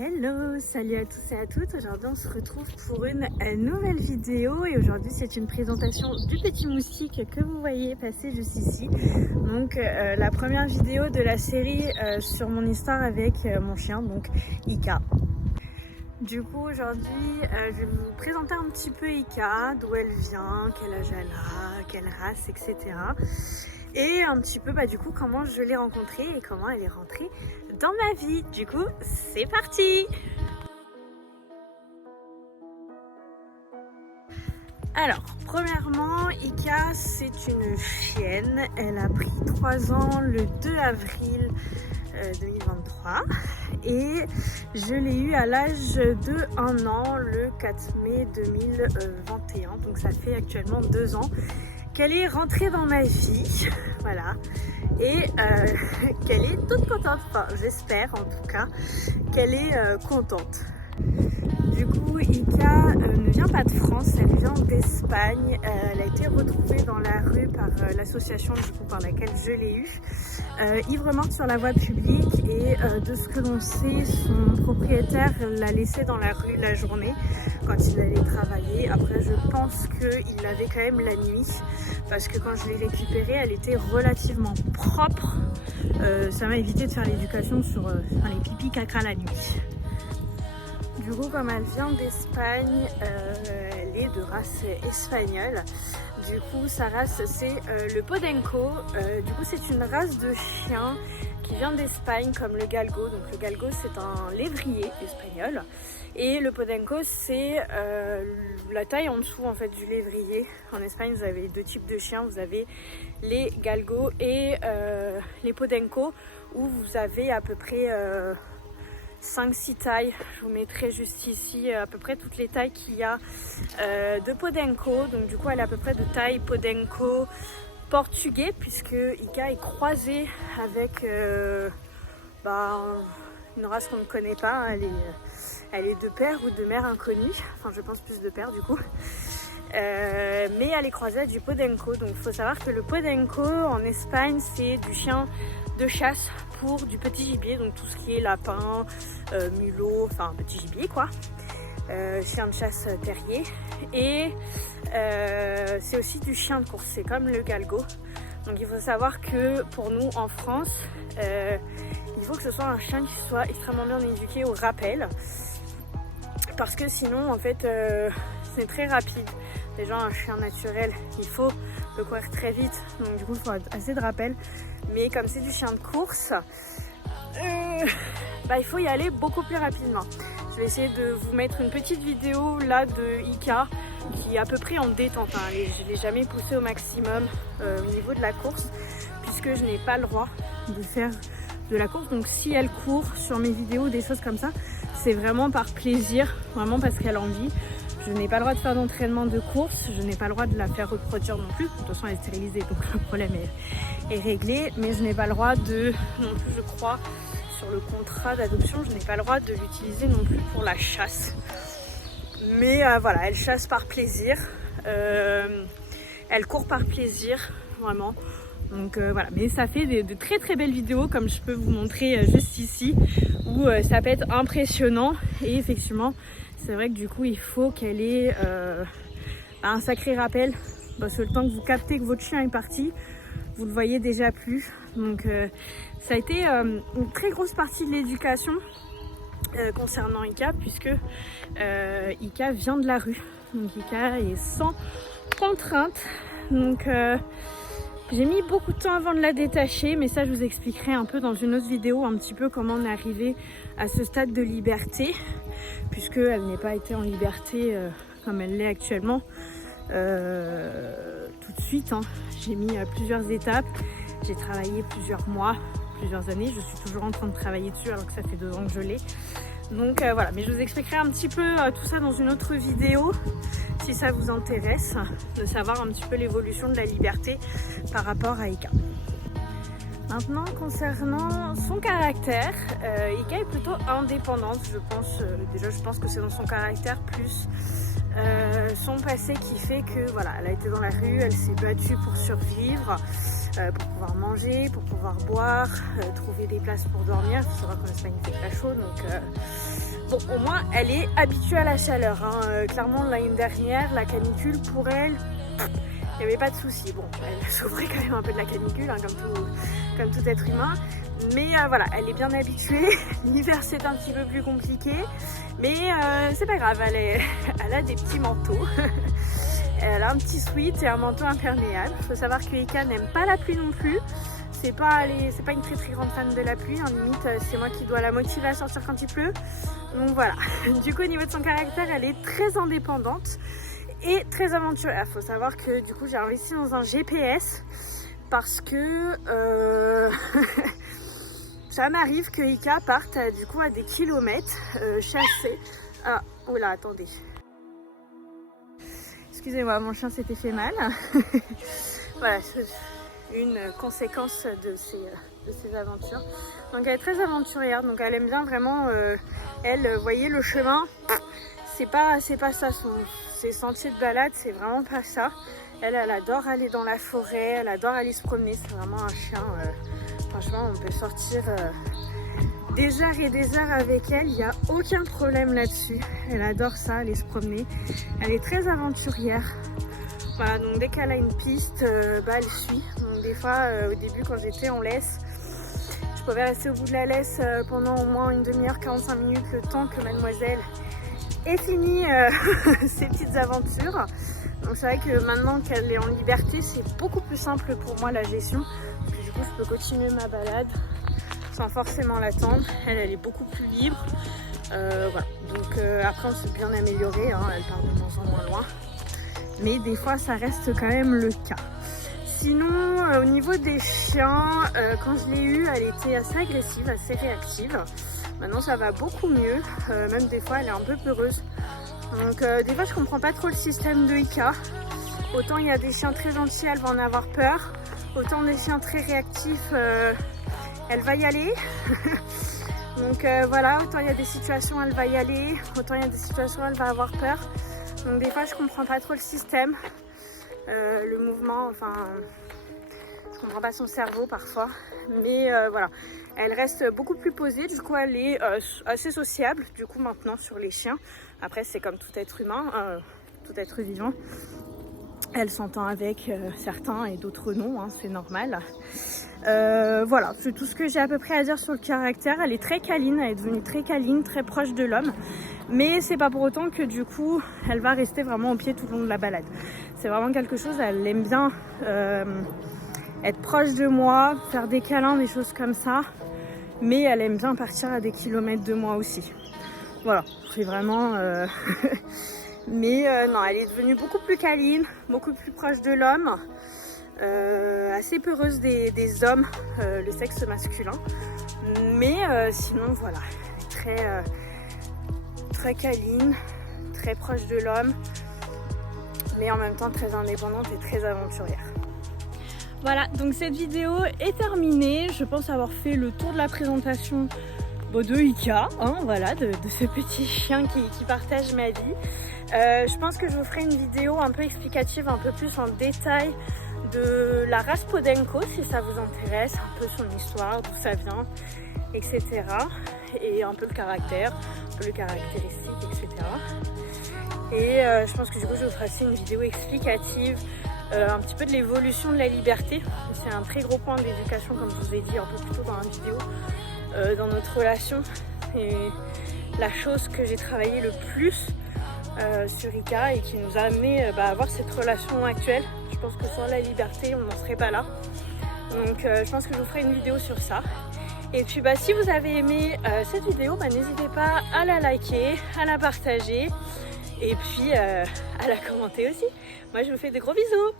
Hello, salut à tous et à toutes. Aujourd'hui on se retrouve pour une nouvelle vidéo et aujourd'hui c'est une présentation du petit moustique que vous voyez passer juste ici. Donc la première vidéo de la série sur mon histoire avec mon chien, donc Ika. Du coup aujourd'hui je vais vous présenter un petit peu Ika, d'où elle vient, quel âge elle a, quelle race, etc. Et un petit peu du coup comment je l'ai rencontrée et comment elle est rentrée dans ma vie. Du coup c'est parti. Alors premièrement, Ika c'est une chienne, elle a pris 3 ans le 2 avril 2023 et je l'ai eu à l'âge de 1 an le 4 mai 2021, donc ça fait actuellement 2 ans qu'elle est rentrée dans ma vie, voilà, et qu'elle est toute contente, enfin j'espère en tout cas qu'elle est contente. Du coup Ika ne vient pas de France, elle vient d'Espagne, elle a été retrouvée dans la rue par l'association du coup par laquelle je l'ai eue, ivre morte sur la voie publique, et de ce que l'on sait, son propriétaire l'a laissée dans la rue la journée quand il allait travailler. Après je pense qu'il l'avait quand même la nuit, parce que quand je l'ai récupérée elle était relativement propre, ça m'a évité de faire l'éducation sur les pipis caca la nuit. Du coup, comme elle vient d'Espagne, elle est de race espagnole. Du coup, sa race c'est le Podenco. Du coup, c'est une race de chien qui vient d'Espagne comme le Galgo. Donc le Galgo c'est un lévrier espagnol. Et le Podenco c'est la taille en dessous en fait du lévrier. En Espagne, vous avez 2 types de chiens. Vous avez les Galgo et les Podenco, où vous avez à peu près 5-6 tailles. Je vous mettrai juste ici à peu près toutes les tailles qu'il y a de Podenco. Donc du coup elle est à peu près de taille Podenco portugais, puisque Ika est croisée avec une race qu'on ne connaît pas. Elle est de père ou de mère inconnue, enfin je pense plus de père du coup. Mais elle est croisée avec du Podenco. Donc il faut savoir que le Podenco en Espagne c'est du chien de chasse pour du petit gibier, donc tout ce qui est lapin, mulot, enfin petit gibier quoi, chien de chasse terrier. Et c'est aussi du chien de course, c'est comme le Galgo. Donc il faut savoir que pour nous en France, il faut que ce soit un chien qui soit extrêmement bien éduqué au rappel, parce que sinon en fait c'est très rapide. Déjà un chien naturel, il faut le courir très vite, donc du coup il faut assez de rappel. Mais comme c'est du chien de course, il faut y aller beaucoup plus rapidement. Je vais essayer de vous mettre une petite vidéo là de Ika qui est à peu près en détente. Je ne l'ai jamais poussée au maximum au niveau de la course, puisque je n'ai pas le droit de faire de la course. Donc si elle court sur mes vidéos, des choses comme ça, c'est vraiment par plaisir, vraiment parce qu'elle a envie. Je n'ai pas le droit de faire d'entraînement de course, je n'ai pas le droit de la faire reproduire non plus. De toute façon elle est stérilisée, donc le problème est réglé. Mais je n'ai pas le droit de, non plus je crois, sur le contrat d'adoption, je n'ai pas le droit de l'utiliser non plus pour la chasse. Mais voilà, elle chasse par plaisir, elle court par plaisir, vraiment. Donc voilà, mais ça fait de très très belles vidéos, comme je peux vous montrer juste ici, où ça peut être impressionnant. Et effectivement, c'est vrai que du coup il faut qu'elle ait un sacré rappel, parce que le temps que vous captez que votre chien est parti, vous le voyez déjà plus. Donc ça a été une très grosse partie de l'éducation concernant Ika, puisque Ika vient de la rue. Donc Ika est sans contrainte. Donc j'ai mis beaucoup de temps avant de la détacher, mais ça je vous expliquerai un peu dans une autre vidéo un petit peu comment on est arrivé à ce stade de liberté, puisque elle n'est pas été en liberté comme elle l'est actuellement tout de suite. J'ai mis plusieurs étapes, j'ai travaillé plusieurs mois, plusieurs années, je suis toujours en train de travailler dessus alors que ça fait 2 ans que je l'ai. Donc voilà, mais je vous expliquerai un petit peu tout ça dans une autre vidéo, si ça vous intéresse, de savoir un petit peu l'évolution de la liberté par rapport à Ika. Maintenant, concernant son caractère, Ika est plutôt indépendante, je pense. Déjà, je pense que c'est dans son caractère plus son passé qui fait que voilà, elle a été dans la rue, elle s'est battue pour survivre, pour pouvoir manger, pour pouvoir boire, trouver des places pour dormir. Il faut savoir qu'en Espagne il fait très chaud, donc Bon, au moins elle est habituée à la chaleur, hein. Clairement l'année dernière, la canicule pour elle, il n'y avait pas de souci. Bon, elle souffrait quand même un peu de la canicule, hein, comme tout être humain. Mais voilà, elle est bien habituée. L'hiver c'est un petit peu plus compliqué. Mais c'est pas grave, elle a des petits manteaux. Elle a un petit sweat et un manteau imperméable. Il faut savoir que Ika n'aime pas la pluie non plus. C'est pas une très très grande fan de la pluie. En limite, c'est moi qui dois la motiver à sortir quand il pleut. Donc voilà. Du coup, au niveau de son caractère, elle est très indépendante et très aventurière. Il faut savoir que du coup, j'ai investi dans un GPS parce que ça m'arrive que Ika parte du coup à des kilomètres chasser. Ah, oula, attendez. Excusez-moi, mon chien s'était fait mal. Voilà, une conséquence de ces aventures. Donc elle est très aventurière, donc elle aime bien vraiment, vous voyez le chemin, c'est pas ça, ses sentiers de balade, c'est vraiment pas ça. Elle adore aller dans la forêt, elle adore aller se promener, c'est vraiment un chien, franchement on peut sortir des heures et des heures avec elle, il n'y a aucun problème là-dessus. Elle adore ça, aller se promener, elle est très aventurière. Voilà, donc dès qu'elle a une piste, elle suit. Donc des fois, au début quand j'étais en laisse, je pouvais rester au bout de la laisse pendant au moins une demi-heure, 45 minutes, le temps que mademoiselle ait fini ses petites aventures. Donc c'est vrai que maintenant qu'elle est en liberté, c'est beaucoup plus simple pour moi la gestion. Parce que du coup, je peux continuer ma balade sans forcément l'attendre. Elle est beaucoup plus libre. Voilà. Donc après, on s'est bien amélioré, hein. Elle part de moins en moins loin. Mais des fois ça reste quand même le cas. Sinon au niveau des chiens, quand je l'ai eue elle était assez agressive, assez réactive. Maintenant ça va beaucoup mieux, même des fois elle est un peu peureuse. Donc des fois je comprends pas trop le système de Ika. Autant il y a des chiens très gentils, elle va en avoir peur. Autant des chiens très réactifs, elle va y aller. Donc voilà, autant il y a des situations elle va y aller, autant il y a des situations elle va avoir peur. Donc des fois je comprends pas trop le système, le mouvement, enfin je comprends pas son cerveau parfois, mais voilà, elle reste beaucoup plus posée, du coup elle est assez sociable du coup maintenant sur les chiens. Après c'est comme tout être humain, tout être vivant, elle s'entend avec certains et d'autres non, hein, c'est normal. Voilà, c'est tout ce que j'ai à peu près à dire sur le caractère. Elle est très câline, elle est devenue très câline, très proche de l'homme. Mais c'est pas pour autant que du coup, elle va rester vraiment au pied tout le long de la balade. C'est vraiment quelque chose, elle aime bien être proche de moi, faire des câlins, des choses comme ça. Mais elle aime bien partir à des kilomètres de moi aussi. Voilà, c'est vraiment... Mais non, elle est devenue beaucoup plus câline, beaucoup plus proche de l'homme. Assez peureuse des hommes, le sexe masculin. Mais sinon, voilà, très câline, très proche de l'homme, mais en même temps très indépendante et très aventurière. Voilà, donc cette vidéo est terminée. Je pense avoir fait le tour de la présentation de Ika, hein, voilà, de ce petit chien qui partage ma vie. Je pense que je vous ferai une vidéo un peu explicative, un peu plus en détail de la race Podenco si ça vous intéresse, un peu son histoire, d'où ça vient, etc. Et un peu le caractère, un peu les caractéristiques, etc. Et je pense que du coup je vous ferai aussi une vidéo explicative un petit peu de l'évolution de la liberté. C'est un très gros point d'éducation, comme je vous ai dit un peu plus tôt dans la vidéo, dans notre relation. Et la chose que j'ai travaillé le plus sur Ika et qui nous a amené à avoir cette relation actuelle. Je pense que sans la liberté, on n'en serait pas là. Donc je pense que je vous ferai une vidéo sur ça. Et puis si vous avez aimé cette vidéo, n'hésitez pas à la liker, à la partager et puis à la commenter aussi. Moi je vous fais de gros bisous.